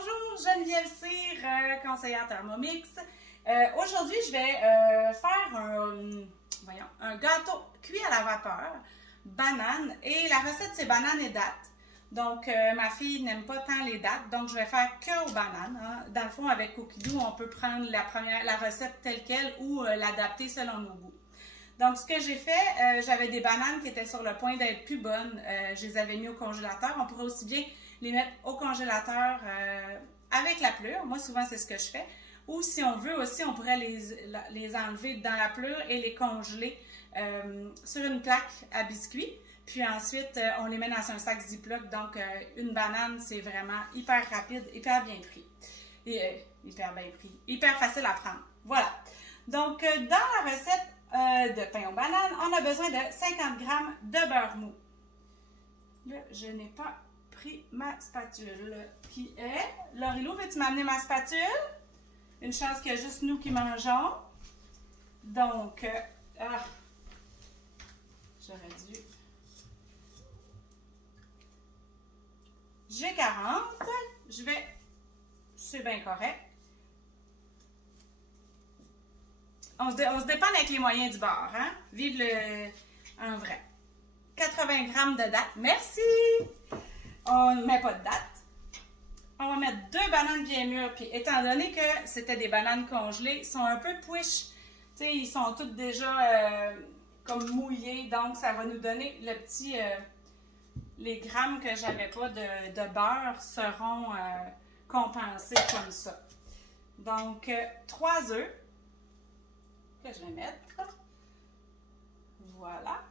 Bonjour, Geneviève Cyr, conseillère Thermomix. Aujourd'hui, je vais faire un gâteau cuit à la vapeur, banane, et la recette c'est banane et dattes. Donc, ma fille n'aime pas tant les dattes, donc je vais faire que aux bananes. Hein. Dans le fond, avec Cookie Dough, on peut prendre la recette telle quelle ou l'adapter selon nos goûts. Donc, ce que j'ai fait, j'avais des bananes qui étaient sur le point d'être plus bonnes. Je les avais mis au congélateur. On pourrait aussi bien les mettre au congélateur avec la pelure. Moi, souvent, c'est ce que je fais. Ou si on veut aussi, on pourrait les enlever dans la pelure et les congeler sur une plaque à biscuits. Puis ensuite, on les met dans un sac Ziploc. Donc, une banane, c'est vraiment hyper rapide, hyper bien pris. Hyper facile à prendre. Voilà. Donc, dans la recette de pain aux bananes, on a besoin de 50 g de beurre mou. Là, je n'ai pas pris ma spatule qui est... Laurie-Lou, veux-tu m'amener ma spatule? Une chance qu'il y a juste nous qui mangeons. Donc, j'aurais dû... J'ai 40. Je vais... C'est bien correct. On se dépanne avec les moyens du bord, hein? Vive un vrai. 80 g de dattes. Merci! On ne met pas de dattes. On va mettre 2 bananes bien mûres. Puis, étant donné que c'était des bananes congelées, ils sont un peu push. Tu sais, ils sont toutes déjà comme mouillés. Donc, ça va nous donner le petit... les grammes que j'avais pas de beurre seront compensés comme ça. Donc, 3 œufs que je vais mettre. Voilà.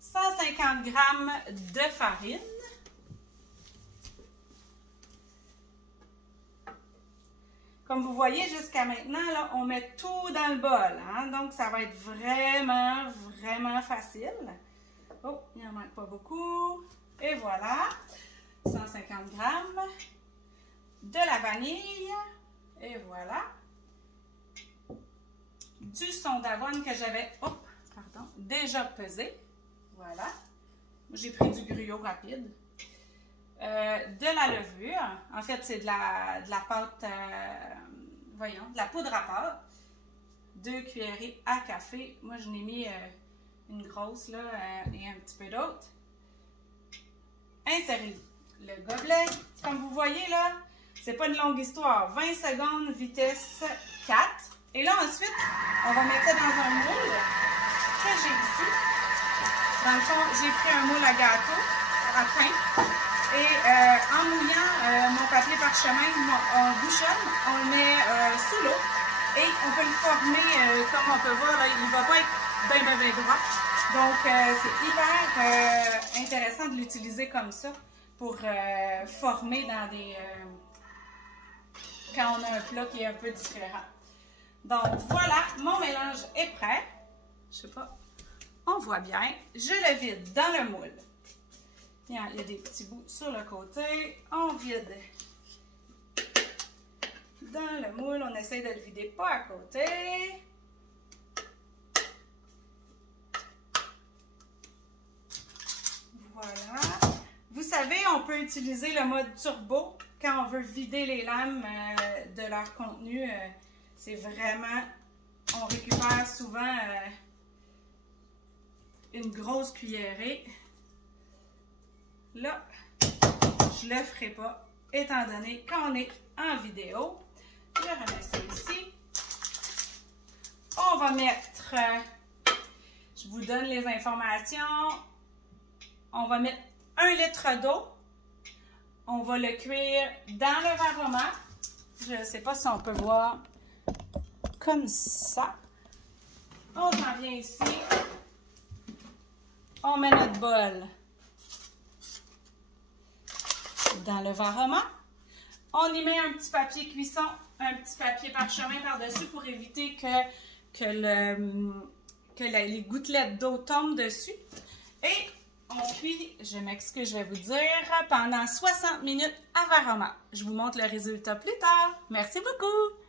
150 g de farine. Comme vous voyez jusqu'à maintenant, là, on met tout dans le bol. Hein? Donc, ça va être vraiment facile. Oh, il n'en manque pas beaucoup. Et voilà. 150 g de la vanille. Et voilà. Du son d'avoine que j'avais déjà pesé. Voilà. J'ai pris du gruyot rapide. De la levure. En fait, c'est de la pâte, de la poudre à pâte. 2 cuillerées à café. Moi, je n'ai mis une grosse là, et un petit peu d'autre. Insérez le gobelet. Comme vous voyez là, c'est pas une longue histoire. 20 secondes, vitesse 4. Et là, ensuite, on va mettre ça dans un moule que j'ai ici. Dans le fond, j'ai pris un moule à gâteau, à pain. Et en mouillant mon papier parchemin, on bouchonne, on le met sous l'eau. Et on peut le former, comme on peut voir, là, il ne va pas être bien droit. Donc, c'est hyper intéressant de l'utiliser comme ça pour former dans des... quand on a un plat qui est un peu différent. Donc, voilà, mon mélange est prêt. Je sais pas, on voit bien. Je le vide dans le moule. Il y a des petits bouts sur le côté. On vide dans le moule. On essaie de le vider pas à côté. Voilà. Vous savez, on peut utiliser le mode turbo quand on veut vider les lames de leur contenu. C'est vraiment, on récupère souvent une grosse cuillerée. Là, je ne le ferai pas, étant donné qu'on est en vidéo. Je remets ça ici. On va mettre, je vous donne les informations. On va mettre 1 litre d'eau. On va le cuire dans le varoma. Je ne sais pas si on peut voir comme ça. On s'en vient ici. On met notre bol dans le varoma. On y met un petit papier cuisson, un petit papier parchemin par-dessus pour éviter que les gouttelettes d'eau tombent dessus. Et on cuit, je m'excuse, je vais vous dire, pendant 60 minutes à varoma. Je vous montre le résultat plus tard. Merci beaucoup!